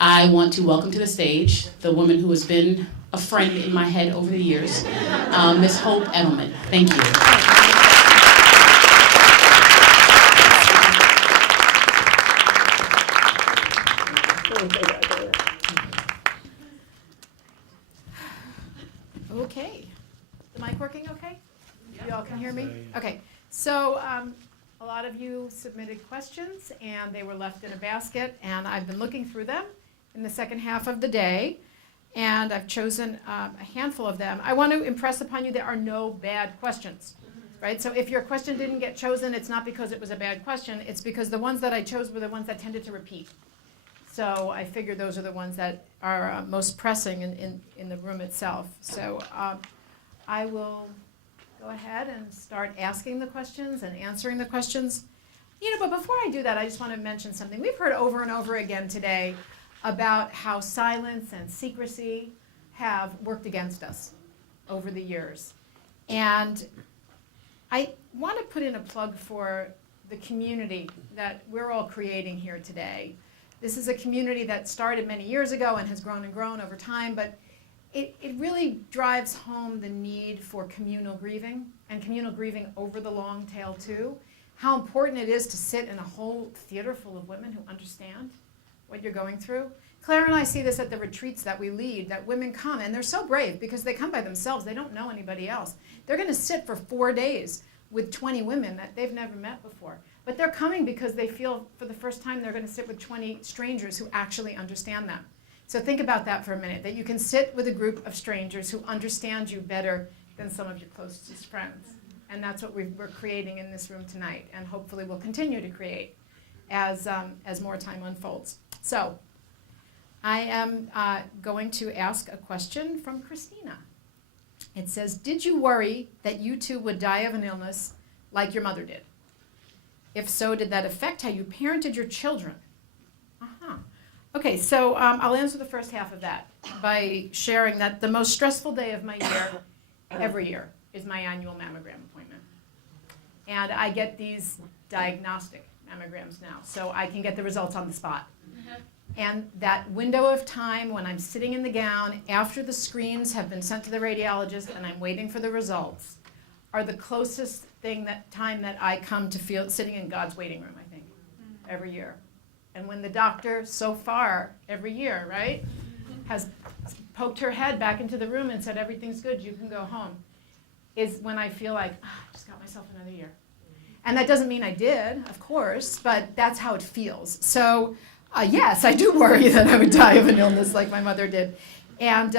I want to welcome to the stage the woman who has been a friend in my head over the years, Miss Hope Edelman. Thank you. Okay. The mic working okay? You all can hear me? Okay. So a lot of you submitted questions, and they were left in a basket, and I've been looking through them in the second half of the day, and I've chosen a handful of them. I want to impress upon you there are no bad questions, right? So if your question didn't get chosen, it's not because it was a bad question. It's because the ones that I chose were the ones that tended to repeat. So I figured those are the ones that are most pressing in the room itself. So I will go ahead and start asking the questions and answering the questions. But before I do that, I just want to mention something. We've heard over and over again today about how silence and secrecy have worked against us over the years. And I want to put in a plug for the community that we're all creating here today. This is a community that started many years ago and has grown and grown over time, but it really drives home the need for communal grieving, and communal grieving over the long tail too. How important it is to sit in a whole theater full of women who understand what you're going through. Claire and I see this at the retreats that we lead, that women come, and they're so brave because they come by themselves. They don't know anybody else. They're going to sit for 4 days with 20 women that they've never met before. But they're coming because they feel for the first time they're going to sit with 20 strangers who actually understand them. So think about that for a minute, that you can sit with a group of strangers who understand you better than some of your closest friends. And that's what we're creating in this room tonight, and hopefully we'll continue to create as more time unfolds. So I am going to ask a question from Christina. It says, did you worry that you too would die of an illness like your mother did? If so, did that affect how you parented your children? Okay, so I'll answer the first half of that by sharing that the most stressful day of my year, every year, is my annual mammogram appointment. And I get these diagnostic mammograms now, so I can get the results on the spot. And that window of time when I'm sitting in the gown after the screens have been sent to the radiologist and I'm waiting for the results are the closest time that I come to feel sitting in God's waiting room, I think, every year. And when the doctor, so far, every year, right, has poked her head back into the room and said, everything's good, you can go home, is when I feel like, I just got myself another year. And that doesn't mean I did, of course, but that's how it feels. So, yes, I do worry that I would die of an illness like my mother did. And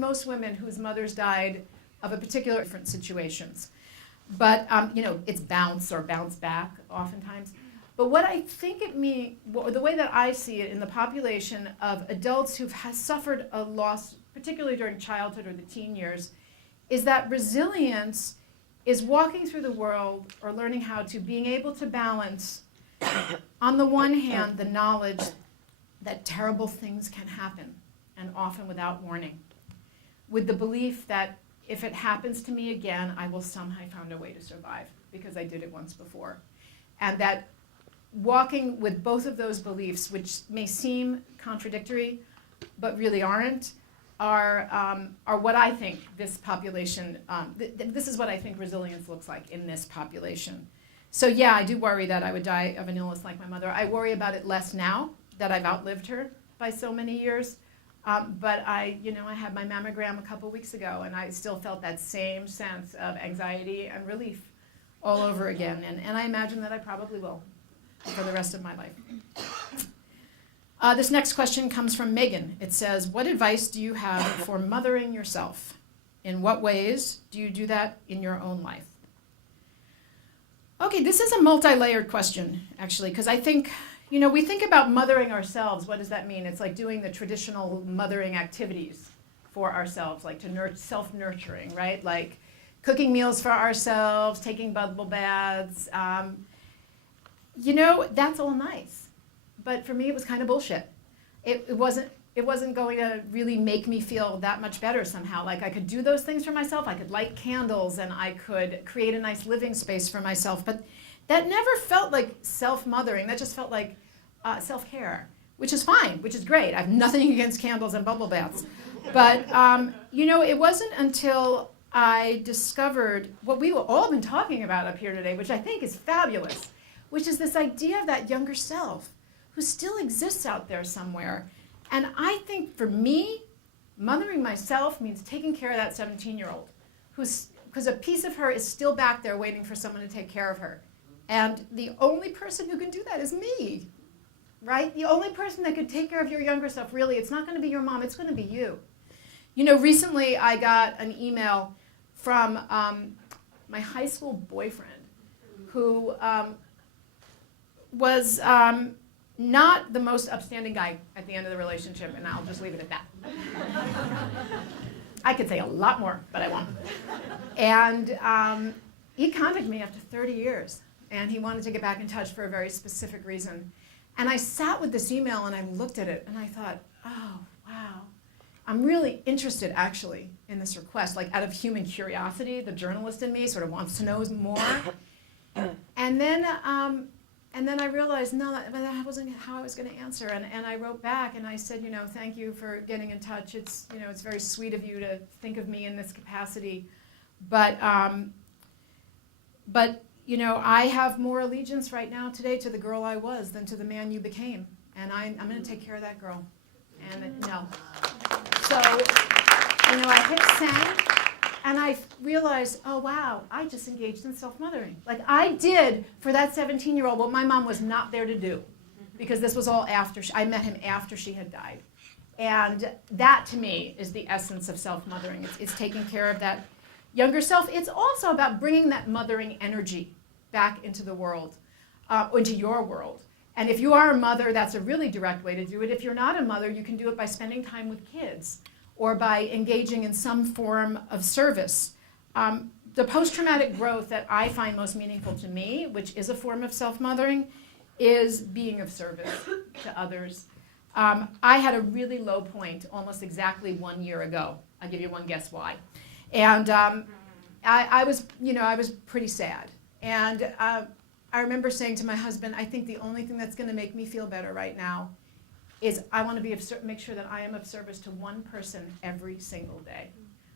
most women whose mothers died of a particular different situations. But, it's bounce or bounce back oftentimes. But what I think the way that I see it in the population of adults who've suffered a loss, particularly during childhood or the teen years, is that resilience is walking through the world or learning how to being able to balance, on the one hand, the knowledge that terrible things can happen, and often without warning, with the belief that if it happens to me again, I will somehow find a way to survive because I did it once before. And that walking with both of those beliefs, which may seem contradictory, but really aren't, are what I think this population, this is what I think resilience looks like in this population. So yeah, I do worry that I would die of an illness like my mother. I worry about it less now that I've outlived her by so many years. But I had my mammogram a couple weeks ago, and I still felt that same sense of anxiety and relief all over again. And I imagine that I probably will for the rest of my life. This next question comes from Megan. It says, what advice do you have for mothering yourself? In what ways do you do that in your own life? Okay, this is a multi-layered question, actually, because I think, we think about mothering ourselves. What does that mean? It's like doing the traditional mothering activities for ourselves, like self-nurturing, right? Like cooking meals for ourselves, taking bubble baths. That's all nice. But for me, it was kind of bullshit. It wasn't going to really make me feel that much better somehow. Like I could do those things for myself. I could light candles and I could create a nice living space for myself. But that never felt like self-mothering. That just felt like self-care, which is fine, which is great. I have nothing against candles and bubble baths. But, it wasn't until I discovered what we've all been talking about up here today, which I think is fabulous, which is this idea of that younger self who still exists out there somewhere. And I think for me, mothering myself means taking care of that 17-year-old, because a piece of her is still back there waiting for someone to take care of her. And the only person who can do that is me, right? The only person that could take care of your younger self, really, it's not going to be your mom, it's going to be you. Recently I got an email from my high school boyfriend who was not the most upstanding guy at the end of the relationship, and I'll just leave it at that. I could say a lot more, but I won't. And he contacted me after 30 years, and he wanted to get back in touch for a very specific reason. And I sat with this email, and I looked at it, and I thought, oh, wow. I'm really interested, actually, in this request. Like, out of human curiosity, the journalist in me sort of wants to know more. And then I realized, no, that wasn't how I was going to answer. And I wrote back and I said, thank you for getting in touch. It's very sweet of you to think of me in this capacity. But I have more allegiance right now today to the girl I was than to the man you became. And I'm going to take care of that girl. And no. So, I hit send. And I realized, oh, wow, I just engaged in self-mothering. Like, I did for that 17-year-old what my mom was not there to do, because this was all after I met him after she had died. And that, to me, is the essence of self-mothering. It's taking care of that younger self. It's also about bringing that mothering energy back into the world, into your world. And if you are a mother, that's a really direct way to do it. If you're not a mother, you can do it by spending time with kids, or by engaging in some form of service. The post-traumatic growth that I find most meaningful to me, which is a form of self-mothering, is being of service to others. I had a really low point almost exactly 1 year ago. I'll give you one guess why. And I was pretty sad. And I remember saying to my husband, I think the only thing that's going to make me feel better right now is I want to make sure that I am of service to one person every single day.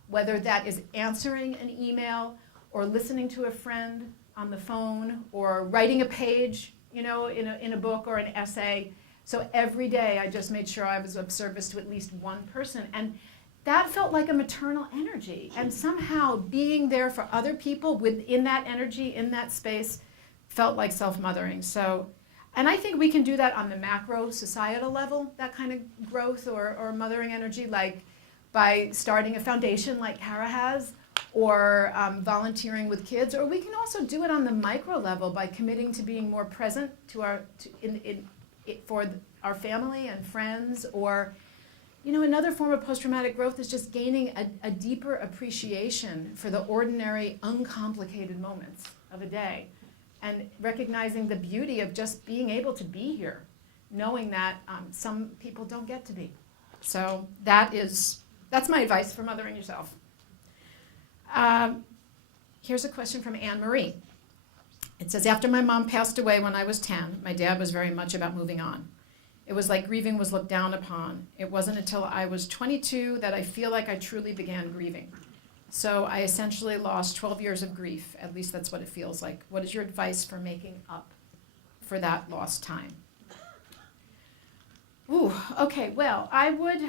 Whether that is answering an email, or listening to a friend on the phone, or writing a page, in a book or an essay. So every day I just made sure I was of service to at least one person. And that felt like a maternal energy. And somehow being there for other people within that energy, in that space, felt like self-mothering. And I think we can do that on the macro societal level, that kind of growth or mothering energy, like by starting a foundation like Kara has, or volunteering with kids. Or we can also do it on the micro level by committing to being more present for our family and friends. Or, another form of post-traumatic growth is just gaining a deeper appreciation for the ordinary, uncomplicated moments of a day. And recognizing the beauty of just being able to be here, knowing that some people don't get to be. So that's my advice for mothering yourself. Here's a question from Anne Marie. It says, after my mom passed away when I was 10, my dad was very much about moving on. It was like grieving was looked down upon. It wasn't until I was 22 that I feel like I truly began grieving. So I essentially lost 12 years of grief. At least that's what it feels like. What is your advice for making up for that lost time? Ooh, okay, well, I would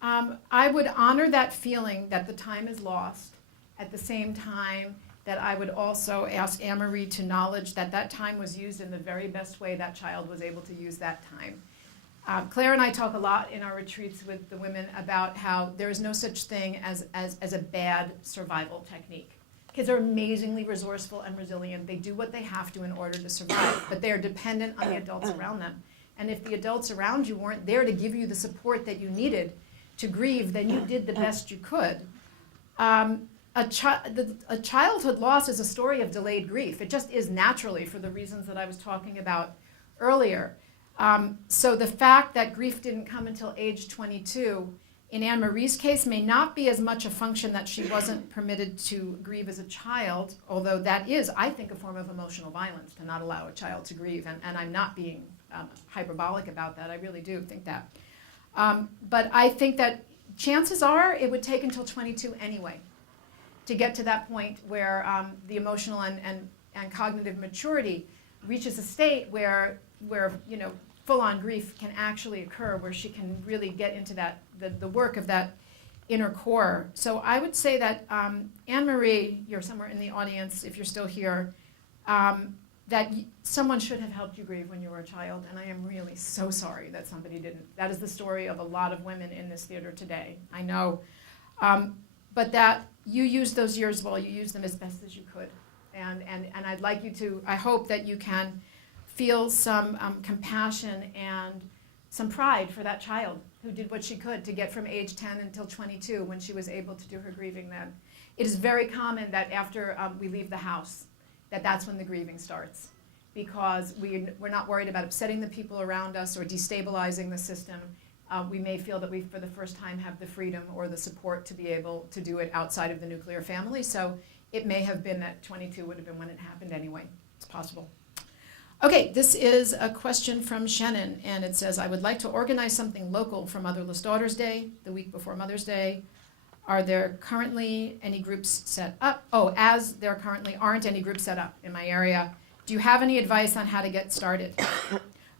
honor that feeling that the time is lost, at the same time that I would also ask Anne-Marie to acknowledge that that time was used in the very best way that child was able to use that time. Claire and I talk a lot in our retreats with the women about how there is no such thing as a bad survival technique. Kids are amazingly resourceful and resilient. They do what they have to in order to survive, but they are dependent on the adults around them. And if the adults around you weren't there to give you the support that you needed to grieve, then you did the best you could. A childhood loss is a story of delayed grief. It just is naturally, for the reasons that I was talking about earlier. So the fact that grief didn't come until age 22, in Anne Marie's case, may not be as much a function that she wasn't permitted to grieve as a child, although that is, I think, a form of emotional violence, to not allow a child to grieve. And I'm not being hyperbolic about that. I really do think that. But I think that chances are it would take until 22 anyway to get to that point where the emotional and cognitive maturity reaches a state where full-on grief can actually occur, where she can really get into the work of that inner core. So I would say that Anne-Marie, you're somewhere in the audience if you're still here, that someone should have helped you grieve when you were a child, and I am really so sorry that somebody didn't. That is the story of a lot of women in this theater today, I know. But that you used those years well, you used them as best as you could. And I'd like you to, I hope that you can feel some compassion and some pride for that child who did what she could to get from age 10 until 22 when she was able to do her grieving then. It is very common that after we leave the house, that's when the grieving starts, because we're not worried about upsetting the people around us or destabilizing the system. We may feel that we, for the first time, have the freedom or the support to be able to do it outside of the nuclear family. So it may have been that 22 would have been when it happened anyway. It's possible. Okay, this is a question from Shannon, and it says, I would like to organize something local for Motherless Daughters Day, the week before Mother's Day. Are there currently any groups set up? Oh, as there currently aren't any groups set up in my area, do you have any advice on how to get started?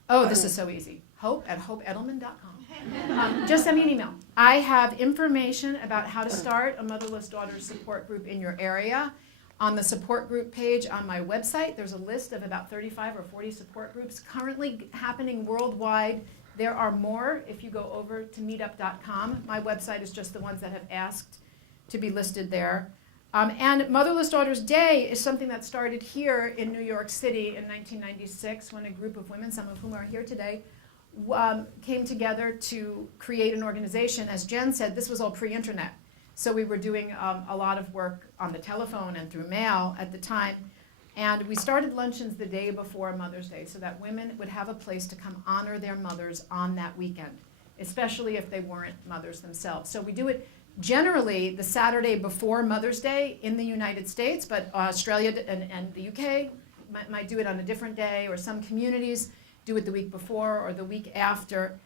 Oh, this is so easy. hope@hopeedelman.com. Just send me an email. I have information about how to start a Motherless Daughters support group in your area. On the support group page on my website, there's a list of about 35 or 40 support groups currently happening worldwide. There are more if you go over to meetup.com. My website is just the ones that have asked to be listed there. And Motherless Daughters Day is something that started here in New York City in 1996 when a group of women, some of whom are here today, came together to create an organization. As Jen said, this was all pre-internet. So we were doing a lot of work on the telephone and through mail at the time. And we started luncheons the day before Mother's Day so that women would have a place to come honor their mothers on that weekend, especially if they weren't mothers themselves. So we do it generally the Saturday before Mother's Day in the United States, but Australia and the UK might do it on a different day, or some communities do it the week before or the week after.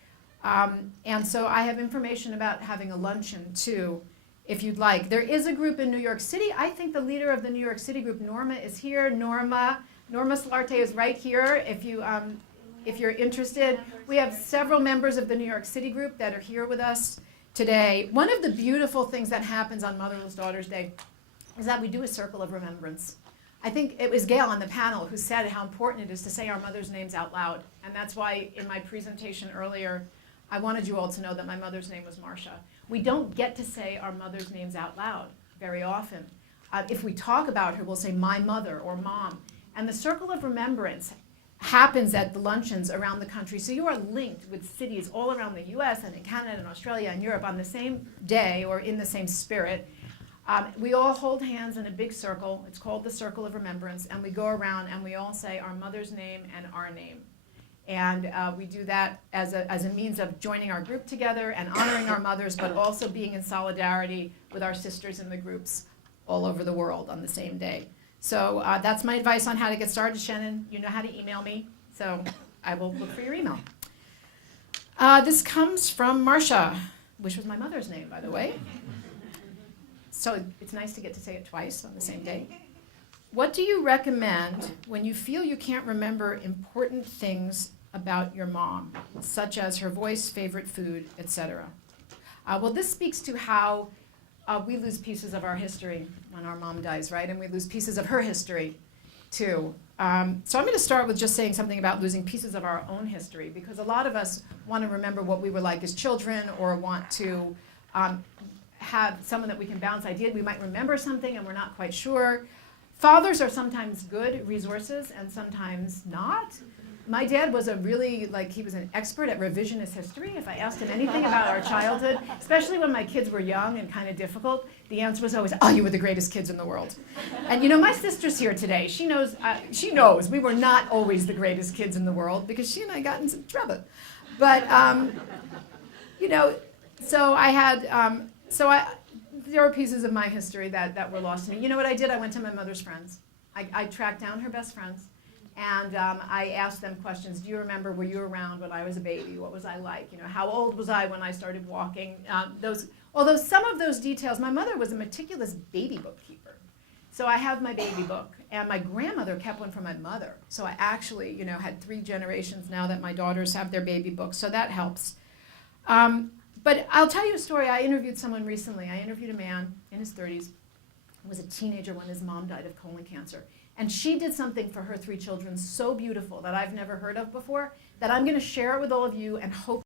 And so I have information about having a luncheon too, if you'd like. There is a group in New York City. I think the leader of the New York City group, Norma, is here. Norma Solarte is right here if you're interested. We have several members of the New York City group that are here with us today. One of the beautiful things that happens on Motherless Daughters Day is that we do a circle of remembrance. I think it was Gail on the panel who said how important it is to say our mother's names out loud. And that's why in my presentation earlier, I wanted you all to know that my mother's name was Marcia. We don't get to say our mother's names out loud very often. If we talk about her, we'll say my mother or mom. And the circle of remembrance happens at the luncheons around the country. So you are linked with cities all around the US and in Canada and Australia and Europe on the same day or in the same spirit. We all hold hands in a big circle. It's called the Circle of Remembrance. And we go around and we all say our mother's name and our name. And we do that as a means of joining our group together and honoring our mothers, but also being in solidarity with our sisters in the groups all over the world on the same day. So that's my advice on how to get started. Shannon, you know how to email me, so I will look for your email. This comes from Marcia, which was my mother's name, by the way. So it's nice to get to say it twice on the same day. What do you recommend when you feel you can't remember important things about your mom, such as her voice, favorite food, etc.? Well, this speaks to how we lose pieces of our history when our mom dies, right? And we lose pieces of her history, too. So I'm going to start with just saying something about losing pieces of our own history, because a lot of us want to remember what we were like as children or want to have someone that we can bounce ideas. We might remember something and we're not quite sure. Fathers are sometimes good resources and sometimes not. My dad was he was an expert at revisionist history. If I asked him anything about our childhood, especially when my kids were young and kind of difficult, the answer was always, oh, you were the greatest kids in the world. And you know, my sister's here today. She knows we were not always the greatest kids in the world because she and I got in some trouble. But, so I had, there were pieces of my history that were lost to me. You know what I did? I went to my mother's friends. I tracked down her best friends, And I asked them questions. Do you remember, were you around when I was a baby? What was I like? You know, how old was I when I started walking? Although some of those details, my mother was a meticulous baby bookkeeper. So I have my baby book, and my grandmother kept one for my mother. So I actually, you know, had 3 generations now that my daughters have their baby books, so that helps. But I'll tell you a story. I interviewed someone recently. I interviewed a man in his 30s who was a teenager when his mom died of colon cancer. And she did something for her 3 children so beautiful that I've never heard of before, that I'm going to share it with all of you and hope